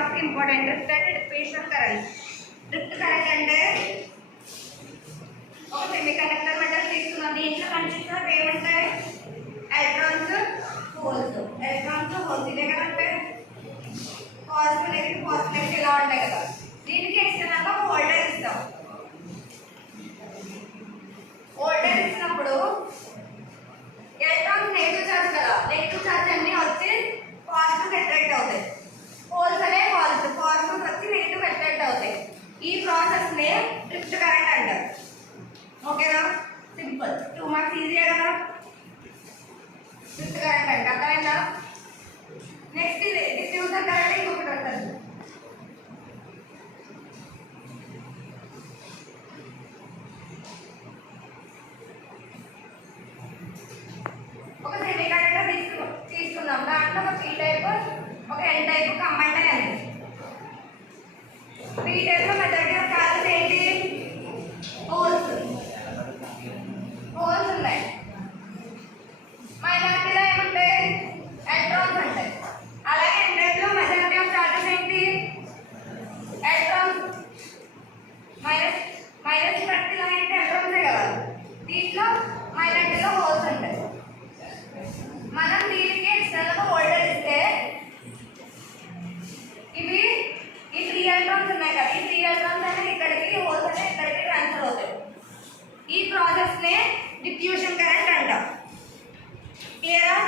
Topic important. Drift అంటే dissipation of current. Drift current అంటే ఒక సెమీ కండక్టర్ మెటల్ తీసుకున్నాం. దీంట్లో కనిపిస్తున్నవి ఏముంటాయి? Electrons, holes. ఎలక్ట్రాన్స్, హోల్స్ ఇదే కదంటే పాజిటివ్ నెగిటివ్ పాజిటివ్ నెగిటివ్ ఇలా ఉంటాయి కదా. దీనికి ఎక్స్టర్నల్ గా వోల్టేజ్ ఇస్తాం. వోల్టేజ్ ఇచ్చినప్పుడు ఎలక్ట్రాన్స్ నెగిటివ్ చార్జ్ కదా, నెగిటివ్ చార్జ్ అన్ని వచ్చి పాజిటివ్ అట్రాక్ట్ అవుతాయి. హోల్స్ అనే పాజిటివ్, పాజిటివ్ వచ్చి నెగిటివ్ అట్రాక్ట్ అవుతాయి. ఈ ప్రాసెస్ నే డ్రిఫ్ట్ కరెంట్ అంటారు. ఓకేనా? సింపుల్. 2 మార్క్స్ ఈజీ కదా. డ్రిఫ్ట్ కరెంట్ అంటే అర్థమైందా? నెక్స్ట్ ఇది డిఫ్యూజర్ కరెంట్ ఇంకొకటి ఉంటుంది. ఒక సెమీ కండక్టర్ తీసుకున్నాం. దాంట్లో ఒక పీ టైప్, ఒక ఎన్ టైప్ కంబైన్ అయ్యింది. పీ టైప్ లో మెజారిటీ ఆఫ్ చార్జెస్ ఏంటి? హోల్స్. హోల్స్ ఉన్నాయి. మైనారిటీలో ఏముంటాయి? ఎలక్ట్రాన్స్ ఉంటాయి. అలాగే ఎన్ టైప్ లో మెజారిటీ ఆఫ్ చార్జెస్ ఏంటి? ఎలక్ట్రాన్స్. మైనస్ ప్రతిలో ఏంటి? ఎలక్ట్రాన్సే కదా. దీంట్లో మైనారిటీలో హోల్స్ ఉంటాయి. మనం దీనికి ఎక్స్టర్నల్ వోల్టేజ్ ఇస్తే ఇవి ఈ 3 ఎలక్ట్రాన్స్ ఉన్నాయి కదా, ఈ 3 ఎలక్ట్రాన్స్ అనేది ఇక్కడికి, హోల్స్ అనేది ఇక్కడికి ట్రాన్స్ఫర్ అవుతాయి. ఈ ప్రాసెస్ నే డిఫ్యూషన్ కరెంట్ అంటాం. క్లియరా?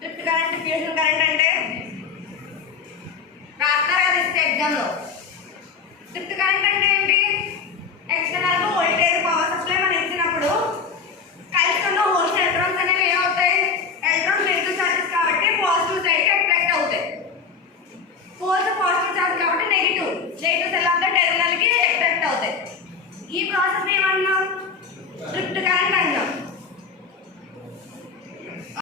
డ్రిఫ్ట్ కరెంట్, డిఫ్యూషన్ కరెంట్ అంటే రాస్తారు కదా ఇస్తే ఎగ్జామ్ లో. డ్రిఫ్ట్ కరెంట్ అంటే ఏంటి? ఎక్స్టర్నల్ గా వోల్టేజ్ పవర్ సప్లై మనం ఇచ్చినప్పుడు కలుస్తున్న హోల్స్ ఎలక్ట్రాన్స్ అనేవి ఏమవుతాయి? ఎలక్ట్రాన్స్ నెగిటివ్ చార్జెస్ కాబట్టి పాజిటివ్ సైడ్ కి అట్రాక్ట్ అవుతాయి. హోల్స్ పాజిటివ్ చార్జ్ కాబట్టి negative cell of the terminal కి అట్రాక్ట్ అవుతాయి. ఈ ప్రాసెస్ ఏమన్నాం? Drift current